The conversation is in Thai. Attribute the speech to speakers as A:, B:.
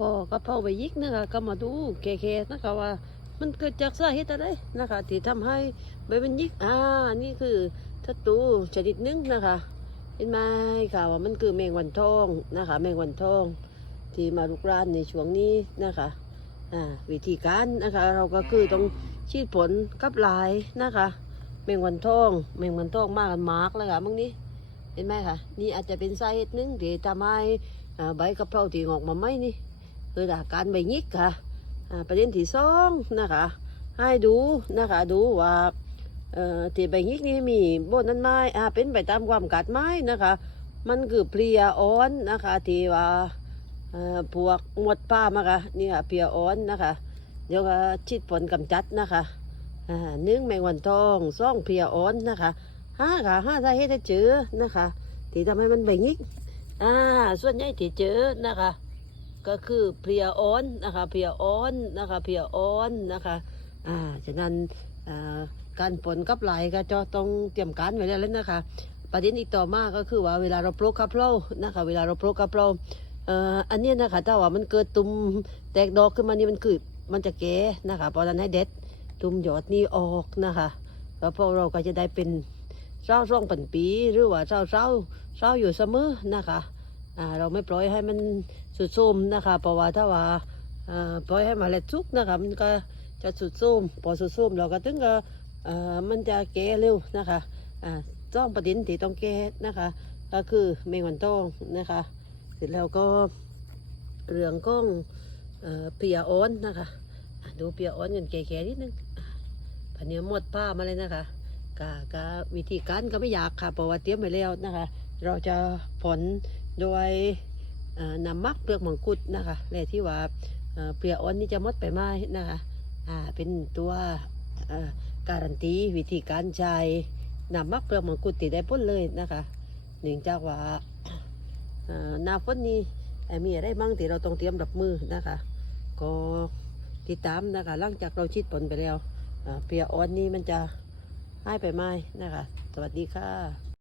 A: พอก็พอไปยิกนะคะก็มาดูแก่ๆนะคะว่า มันเกิดจากสาเหตุอะไรนะคะ ที่ทำให้ใบมันยิกอ่านี่คือศัตรูชนิดหนึงนะคะเห็นไหมค่ะว่ามันคือแมงวันทองนะคะ แมงวันทอง ที่มาลุกรานในช่วงนี้นะคะอ่าวิธีการนะคะ เราก็คือต้องฉีดผลกับลายนะคะ แมงวันทองแมงวันทองมากกันมากเลยค่ะมึงนี้เห็นไหมคะนี่อาจจะเป็นสาเหตุหนึ่งที่ทำให้ใบกะเพราที่ออกมาไม่นี่ คืออาการใบยิกค่ะประเด็นที่สองนะคะ ให้ดูนะคะ ดูว่าที่ใบยิกนี่มีบนนั้นไม้เป็นไปตามความกัดไม้นะคะ มันคือเพลียอ่อนนะคะที่ว่าพวกหมดป้ามะคะนี่ค่ะเพลียอ่อนนะคะเดี๋ยวก็ฉีดผลกำจัดนะคะนึ่งแมงวันทองสองเพลียอ่อนนะคะห้าค่ะห้าสาเหตุที่เจอนะคะที่ทำให้มันใบยิกอ่าส่วนใหญ่ที่เจอนะคะ ก็คือเพลียอ่อนนะคะเพลียอ่อนนะคะเพลียอ่อนนะคะอ่าฉะนั้นการผลกับไหลก็จะต้องเตรียมการไว้แล้วนะคะ ประเด็นอีกต่อมาก็คือว่าเวลาเราปลูกกะเพรานะคะเวลาเราปลูกกะเพราเอ่ออันนี้นะคะถ้าว่ามันเกิดตุ่มแตกดอกขึ้นมานี่มันคือมันจะแก่นะคะเพราะนั้นให้เด็ดตุ่มหยอดนี่ออกนะคะแล้วพอเราก็จะได้เป็นเศร้าร่องปันปีหรือว่าเศร้าเศร้าเศร้าอยู่เสมอนะคะ เราไม่ปล่อยให้มันสุดโทรมนะคะเพราะว่าถ้าว่าปล่อยให้มาเล็ดสุกนะคะมันก็จะสุดโทรมพอสุดโทรมเราก็ถึงก็มันจะแก่เร็วนะคะอ่าต้องประเด็นที่ต้องแก้นะคะ ก็คือแมงวันทองนะคะ เสร็จแล้วก็เรื่องก้องเปียอ้อนนะคะดูเปียอ้อนกันแก่ๆนิดนึงอะพันนี้หมดผ้ามาเลยนะคะกากาวิธีการก็ไม่อยากค่ะเพราะว่าเตรียมไว้แล้วนะคะ เราจะผล โดยนำมักเปลือกมังคุดนะคะและที่ว่าเอ่อเปียอ้อนนี่จะมดไปไหมนะคะอ่าเป็นตัวการันตีวิธีการใช้นำมักเปลือกมังคุดติดได้พ้นเลยนะคะเนื่งจากว่าหน้าฝนนี้เอ่อมีอะไรบ้างที่เราต้องเตรียมรับมือนะคะก็ติดตามนะคะหลังจากเราชิดผลไปแล้วเอ่อเปียอ่อนนี้มันจะให้ไปไหมนะคะ สวัสดีค่ะ